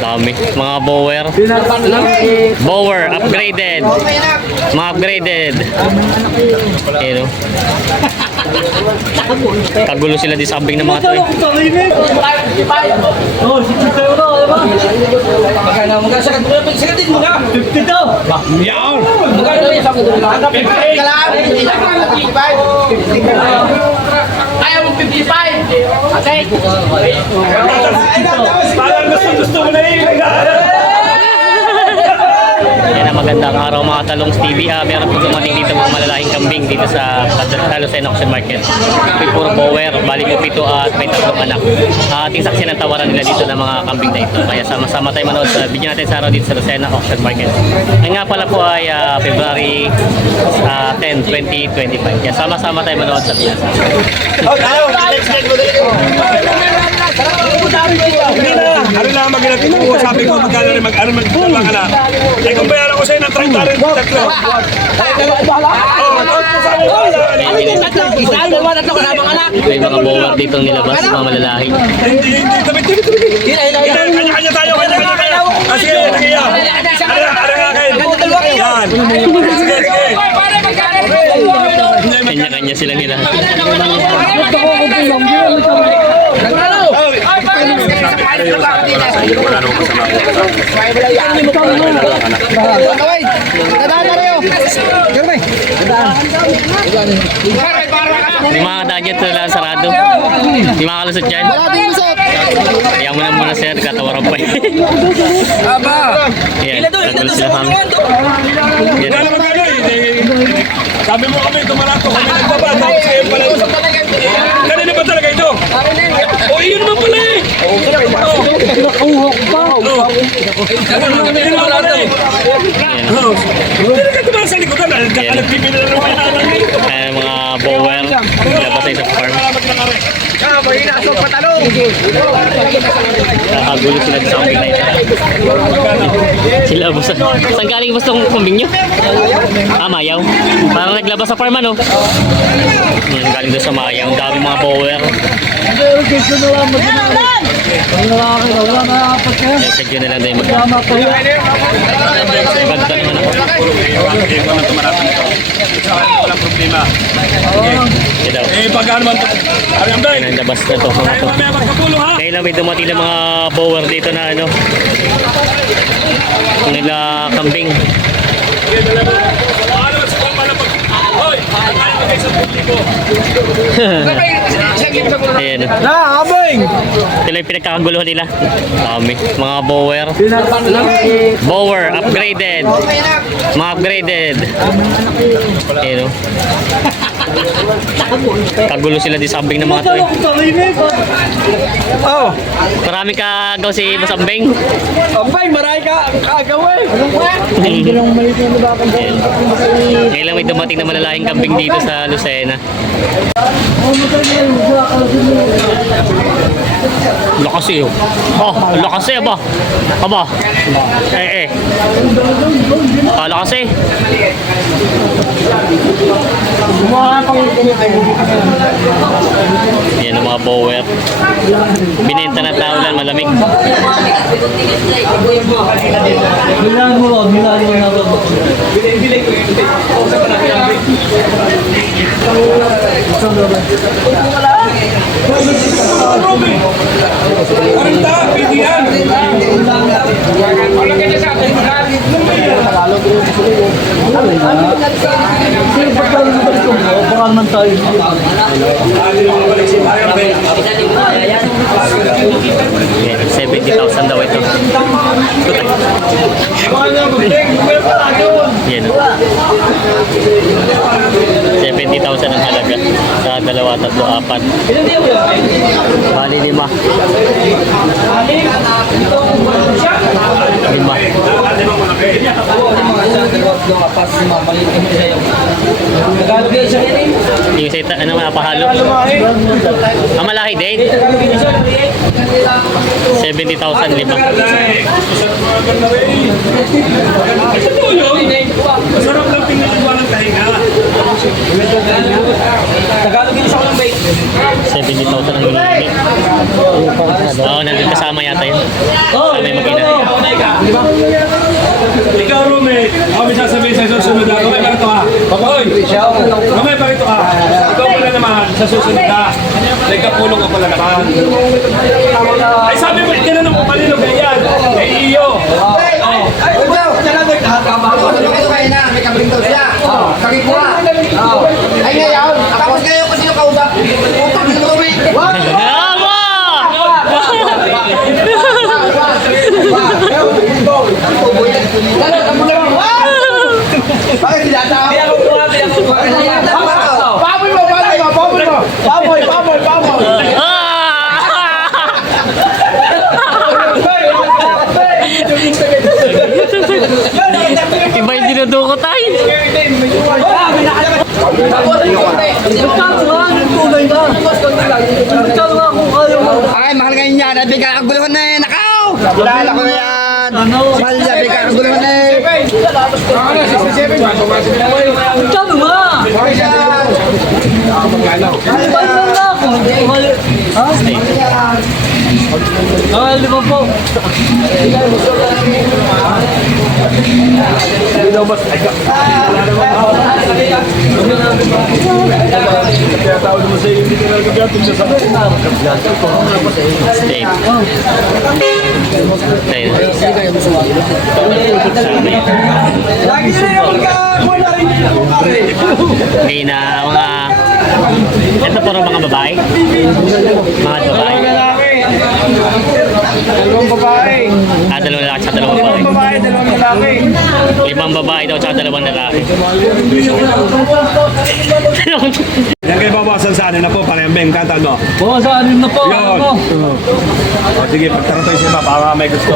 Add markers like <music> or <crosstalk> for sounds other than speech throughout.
Dami. Mga bower. Bower, upgraded. Mga upgraded. Ayun o. Kagulo sila di sabing ng mga to eh. Magkano mo ka sa katulad pag sagatin mo ka? 50 daw. Yan. Magkano mo mo 55. Okay. Parang gusto gusto mo na yun. Yan ang magandang araw mga talong TV. Ah, meron po dumating dito mga malalaking kambing dito sa Talusen Auction Market. May puro bower, bali po pito at may tatlong anak. Ah, ating saksi ng tawaran nila dito ng mga kambing na ito. Kaya sama-sama tayo manood sa video natin sa araw dito sa Lucena Auction Market. Ang nga pala po ay ah, February ah, 10, 2025. Kaya sama-sama tayo manood sa video. Hindi na. Ano lang mag-inat ko. Sabi ko magkano rin mag-ano mag-ano na. Eh kung bayaran ko sa'yo ng 30 rin tatlo. Oo, tapos sabi ko May mga bower dito nilabas, mga malalaki. Hindi, hindi. Tabi, tabi, tabi. Kanya-kanya tayo, kanya-kanya tayo. Ah, sige, sige. yan. Ano, ano nga kayo? Yan. Sige, sige. Kanya-kanya sila nila. Di makakadaan dyan, ito lang sarado. Di makakalusot dyan. Kaya mo na muna sir, katawaran pa eh. Aba. Yan, kagulo sila kami. Yan. Wala. Sabi mo kami, tumalato kami nagbaba. Tapos kayo pala. Kanina ba talaga ito? O, yun naman pala eh. Nakuhok pa. Oo. Yun naman pala eh. Oo. Hindi sa na naman yung anak eh. Kaya mga bower, nilabas sa isang farm. Kakagulo sila sa kambing na ito. Sila boss. Saan galing boss tong kambing nyo? Ah, Mayaw. Parang naglabas sa farm ano? Yan, galing doon sa Mayaw. Ang dami mga bower. Yan, check yun na lang din mag- Ganda naman ako. Hindi ko na tumaratan ito. Walang problema. Daw. Eh, pag ano man ito. Ano ang labas na to. Mga Tayo to. mamaya magkapulong ha. Ngayon lang may dumating ng mga bower dito na ano. Nila kambing. Ano sa pala pag... Hoy! Ano kayo sa publiko? Ayan. Na, abeng. Sila yung pinagkakaguluhan nila. Dami. Mga bower. Bower, upgraded. Mga upgraded. Ayan o. Kagulo sila di sabing ng mga to eh. Oh. Marami ka gaw si Masambing. Abay, maray ka kagawin. Ayan. Ngayon lang may dumating na malalaking kambing dito sa Lucena. Lakas eh oh. Oh, lakas eh aba. Aba. Eh eh. Ah, lakas eh. Yan ang mga bower. Binenta na tao lang malamig. Karanta, pwede yan. Wala ka niya sa atin. Yan, 70,000 daw ito. Yan. oh. 70,000 ang halaga sa dalawa, tatlo, apat. Bali lima. Lima. Yung sa ita, ano mga pahalo? Ang malaki din. 70,000 lima. Ito yun. Masarap lang tingnan yung walang kahinga. Tagalog yun siya ng bait. 70,000 ang hinihingi. Oo, nandun kasama yata yun. Sa may makina. Ikaw, roommate, ako may sasabihin sa susunod na. Kamay pa rito ka. Hoy! Kamay pa rito ka. Naman, sa susunod na. Nagkapulong ka pala naman. Ay sabi mo, tinanong ko kanino ganyan. Eh, iyo. Ito kayo na, may kabring daw siya. Kami kuha. Ay ngayon, tapos kayo kung sino kausap. Utang yung tubig. Tama! Bakit sinasama? Baboy mo, baboy mo, baboy mo. Baboy, baboy, baboy. Dinuduko tayo. Ay, mahal kayo niyan. At bigla ang guluhan na eh. Nakaw! Kilala ko na yan. Mahal niya, bigla ang guluhan na eh. Kano nga? Paano na ako? Ha? Ah, lima po. Stay. Stay. Sabi. Lagi na yung magkakuha na rin. Okay na mga... Ito puro mga babae? Mga babae. Dalawang babae. Ah, dalawang lalaki sa dalawang babae. Babae, dalawang lalaki. Limang babae daw tsaka dalawang lalaki. Yan kayo babawasan sa ano na po, parembeng kata, no? Oo, sa anim na po. Yun. Ano? O, sige, pagtaratoy siya ba, para may gusto.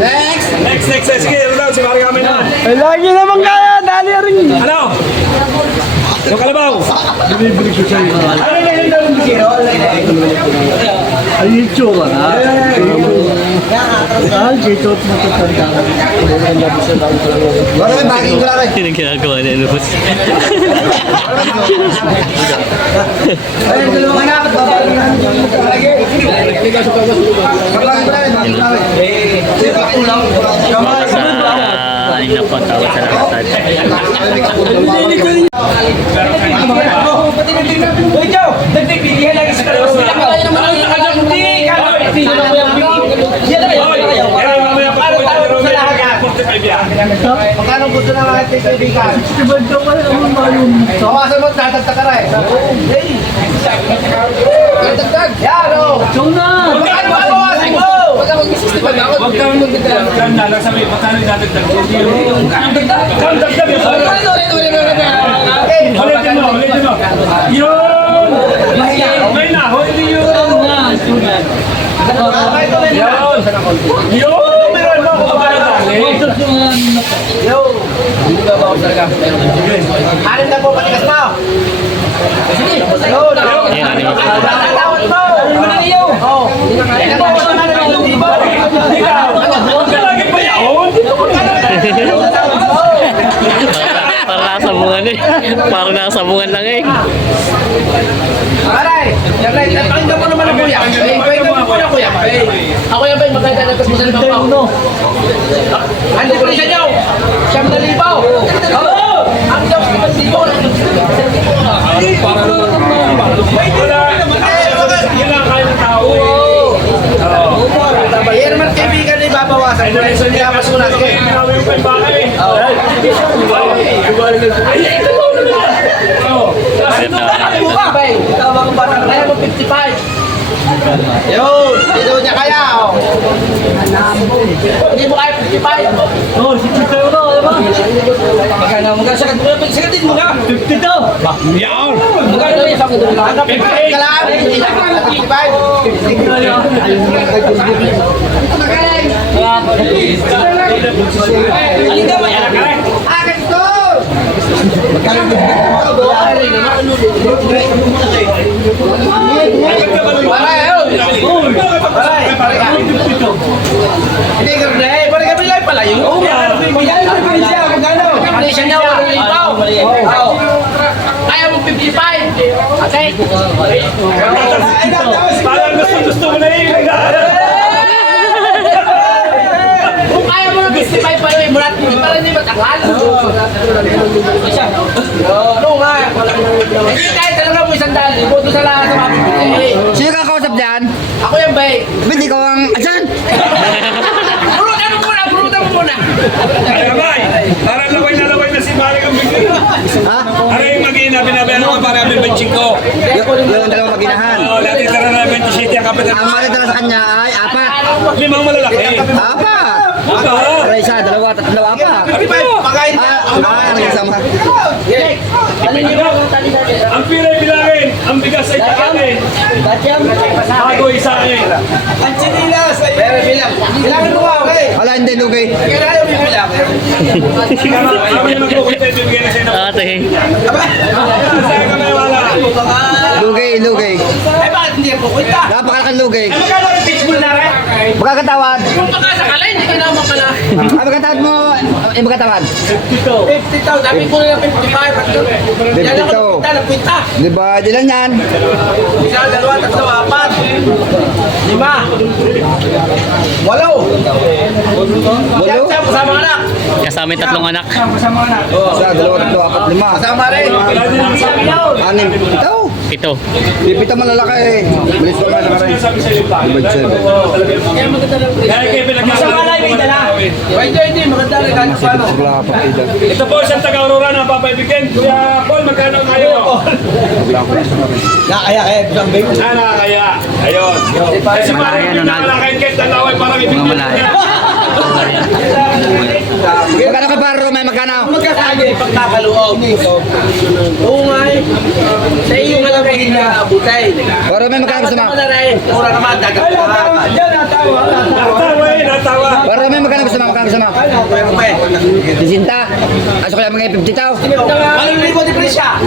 Next! Next, next, next. Sige, ano daw, si Mari kami na. Ay, lagi naman kaya. Dali rin. Ano? Yung kalabaw. Ano na yung dalawang kilo? Ay, yung tsura na. Ah, dito at matatanda. Wala may bagay ko lang eh. Sino ginagawa na Luz? Ay, yung dalawang anak. Babae na. Ko ko. Mga sa... Ang Araw-araw Jerome. sa lahat. 45 yan. Magkano gusto na mga ating kaibigan? Diba, Joe, wala naman malum. Bawasan mo, tatagtag ka na eh. Tatagtag. Yan o. Joe na! Magkano ba mo? Huwag ka mag-65 ako. Huwag kang magdagdag na lang sabi, magkano yung dadagdag? Hindi yung... Magkano dagdag? Magkano dagdag? Ulitin mo, ulitin mo. Yun! Okay na, hindi yun. Yun! Yun! Meron mo ako ba dali? Anin na po, patikas mo. Ayan, ano yung Tatawad mo. Oo. Ilan ba wala na ng libo? Ikaw! Huwag ka lagi pa yaon! Para nasa bungan eh. Para nasa bungan lang eh. Aray, yan na, pakinggan mo naman ang kuya. Pakinggan mo muna kuya. Eh, Ako yan ba yung tapos mo sa limang pao? Ang depresya niyo, siyam na libaw. Oo! Ang siyam na libaw. Wala! Yun lang kaya ng tao eh. Yan naman kaibigan babawasan. Kung hindi niya masunas ko eh. Ginawa yung kay bakay. Ay, ito mo na. Oo. Kasi ito Kaya mo ba? Kaya mo 55. Yun, dito niya kaya. oh. Hindi mo kaya 55. Oh, si Tito na, di ba? Magkano mo kasi sigatin mo na. 50 daw. Yan! Magkano yung isang doon lang? Kalaan, hindi na 55. Alin ka ba yan? Ah, ganito! Paray, ayun! Paray, paray ka. Hindi ka na eh, paray kami lang pala yun. Oo, magkano yung siya? Magkano? Siya niya? Walang libaw. Oo. Ayaw mo 55. Okay? Parang gusto gusto mo na yun. Kung kaya mo nag-justify pa yung mulat mo, para hindi matakal. No nga. Eh, hindi kahit talaga mo isang dali, buto sa lahat sa mabibigay. Sino ka kausap dyan? Ako yung bay. Ba't ikaw ang... Asan? <laughs> Pulutan mo muna, pulutan mo muna. Ay, bay. Parang laway na laway na si Mari kang bigay. Ha? Ano yung mag-ina? Binabayan naman para ambil benching ko. Yung dalawang mag-inahan. Oo, dati tara na 27 ang kapitan. Ang makita sa kanya ay apat. Limang malalaki. Apat. Aba! Pero isa, dalawa, tatlo, ba, pagkain na. Ah, nagsama. Ang pira bilangin, ang bigas ay kakanin. Bago isa eh. Ang chinilas. Pero bilang. Kailangan mo nga, okay? Wala, hindi, lugay. Kailangan mo bilang. Kami yung magkukunta, bibigyan na sa'yo Ate, Sa'yo kami wala. Lugay, lugay. Ay, bakit hindi po kwenta? Napakalaking lugay. Magkano yung pitbull na Magkakatawad. Kung pagkasakala, hindi ka naman pala. Ah, magkatawad mo. Eh, magkatawad. 50,000. Sabi ko na lang 55. Yan ako ng kwenta. Di ba, di lang yan. Isa, dalawa, tatlo, apat. Lima. Walo. Yan, Walo. sa- Kasama anak. kasama yung tatlong anak. Isa, dalawa, tatlo, apat, lima. Kasama rin. Anim. Ito. Pito. Pipita malalaki eh. Bilis pa nga rin. Sabi sa'yo pa. Divide seven. Dahil kayo pinagkakaroon. Wait, hindi. Maganda rin kahit paano. Ito po isang taga-aurora na papaibigin. Kuya Paul, magkano kayo? Nakaya kaya isang baby. Ah, nakakaya. Ayun. Kasi parang yung nakalakain kahit dalaway parang ibigin. Magkano ka Magkano? Magkasagi pagkakaluog. Oo nga eh. Sa iyo nga lang kayo na-abutay. Para Romay, magkano gusto mo? Tama na rin. Mura naman, dagat pa. Natawa eh, natawa. Para Romay, magkano gusto mo? Magkano gusto mo? May. Disinta. Aso kaya mga 50 tao. Anong libo di presya?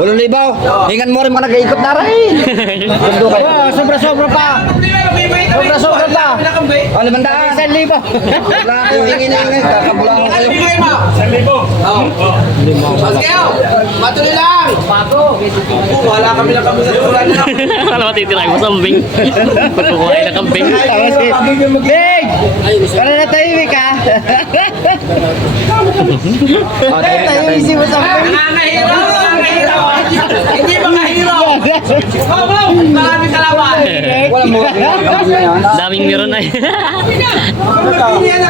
Ulong libaw. Hingan mo rin mga nag-iikot na rin. Sundo kayo. Sobra-sobra pa. Sobra-sobra pa. O, limandaan. Isang libo. Wala kayo ingin-ingin. Kakabulang ko kayo. Bigay mo. Sa libo. Mas kayo. Matuloy lang. Pato. Wala kami na kami sa tulan na. Alam mo, titirahin mo sa kambing. Pagkukuhain na kambing. Tama si Big! Para na tayo, Vic, ha? Tayo, isip mo sa Nangangahiraw. Nangangahiraw. Hindi makahiraw. Marami kalaban. Wala mo. Daming meron na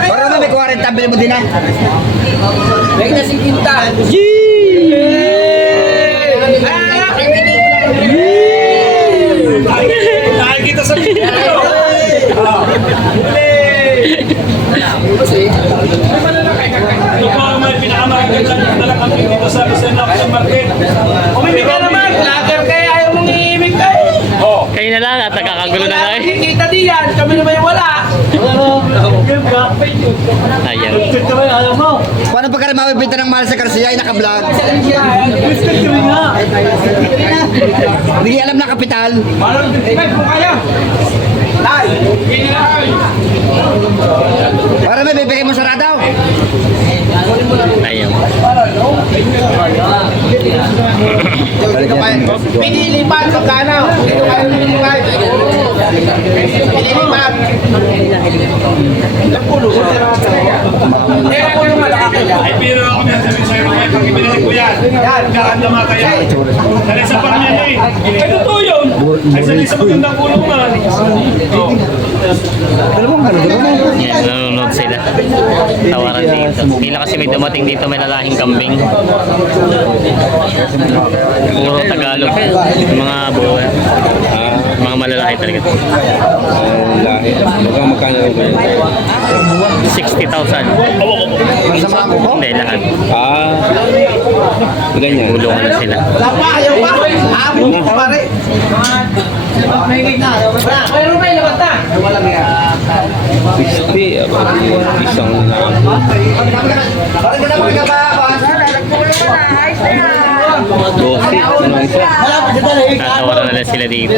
Para na may 40, bili mo din, ha? May na si Quinta. Nakikita sa video. Po ang may pinakamaganda ng dalang kambing dito sa Lucena sa Market. Umibig ka naman. Lager kaya ayaw mong iimig ka eh. Oh. Kayo na lang at nakakagulo na lang. Kita diyan. Kami naman yung wala. Ayan. Paano pagka rin mabibita ng mahal sa Garcia ay naka-vlog? Hindi alam na kapital. Para may bibigay mo sa radaw. Ayan. Pinilipat magkano? Dito kayo pinilipat. Pinilipat. Napulo. Eh, napulo malaki. Ay, pero ako na sabi sa'yo, may pag ibinili ko yan. Kakandama kaya. Dali sa pamilya eh. Ay, totoo yun. Ay, sali sa magandang kulungan. Oh. Yan, nanonood sila. Tawaran dito. Tila kasi may dumating dito may lalahing kambing. Puro Tagalog. Mga buo. Mga malalaki talaga. lahi. Magkano magkano ba yun? 60,000. Masama ko po. Hindi, lahat. Ah, ganyan. Tulungan na sila. Wala pa, ayaw pa. Pa pare. Pero may labat na. 60, aba, isang na. Parang ka na magkababa. 12, ano isa? Tatawaran na sila dito.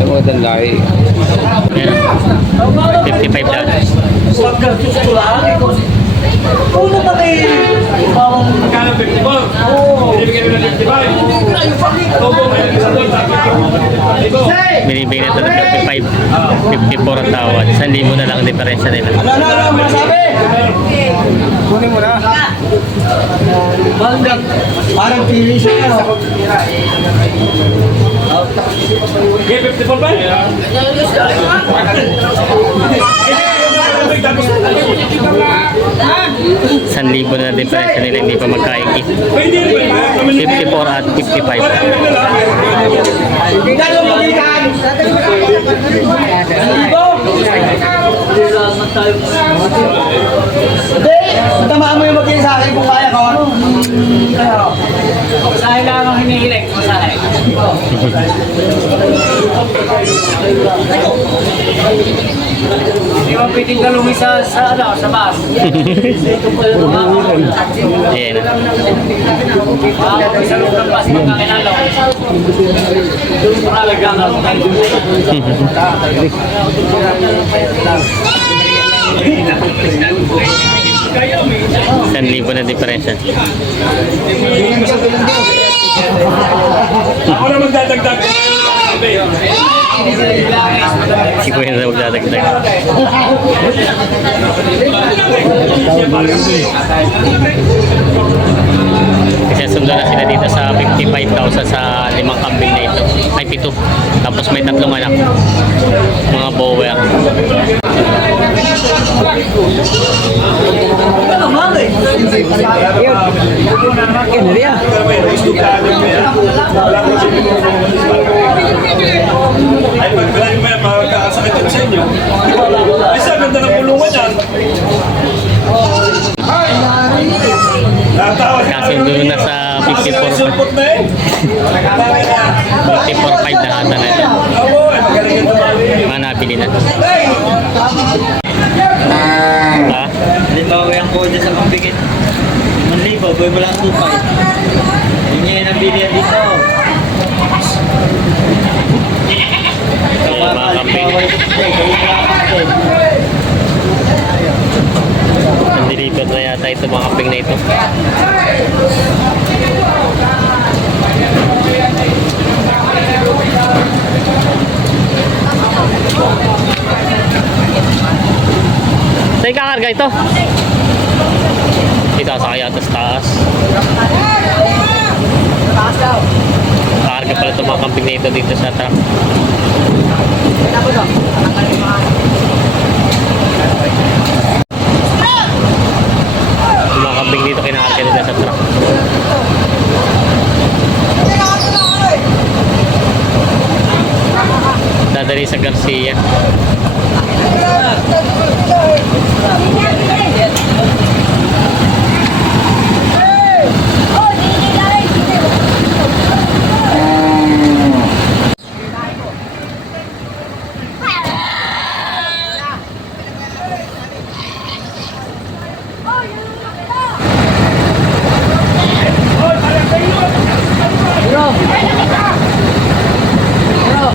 Ang magandang lahi. Ayan. 55 lang. Magkano 54? Binibigyan nila ng 55. Opo, meron isa doon. Ito. Binibigyan ito ng 55. 54 ang tawad. 1,000 na lang ang diferensya nila. Ano, ano, ano, masabi? Kunin mo na. Parang TV siya. no? Okay, 54 ba? Tapos, 1,000 na diferensya nila. Hindi pa magkaigi. pwede rin ba? Kami ni 54 at 55. Gano'ng magitan? Libo? Hindi, tamaan mo yung magiging sa akin kung kaya ko. Masahe lang ang hinihiling. Masahe. <laughs> Hindi mo pwedeng sa, sa, ano, sa bus. Ayan. Ako sa loob ng bus, magkakinalaw. Talagang ako. San libo na diferensya. Si Kuya na magdadagdag. Kasi sundo na sila dito sa 55,000 sa limang kambing na ito. Ay, pito. Tapos may tatlong anak. Mga bower. Ay, pag bilhin mo yan, makakasakit yun sa inyo. Ay, sa ganda ng kulungan yan. Natawag ka Kasi doon na sa 54 Sulpot na eh. 54.5 na ata na ito. Ay. Mga nabili na. Ha? Halimbawa yung kode sa pambigit. Manlibo, boy mo lang 2.5. Yun yung nabilihan dito. Nandilipad na yata ito mga kambing na ito. Saan kakarga ito? Ito sa kaya sa taas. Kakarga pala itong mga kambing na ito dito sa truck. Yung mga kambing dito kinakarga nila sa truck. Dadali sa Garcia.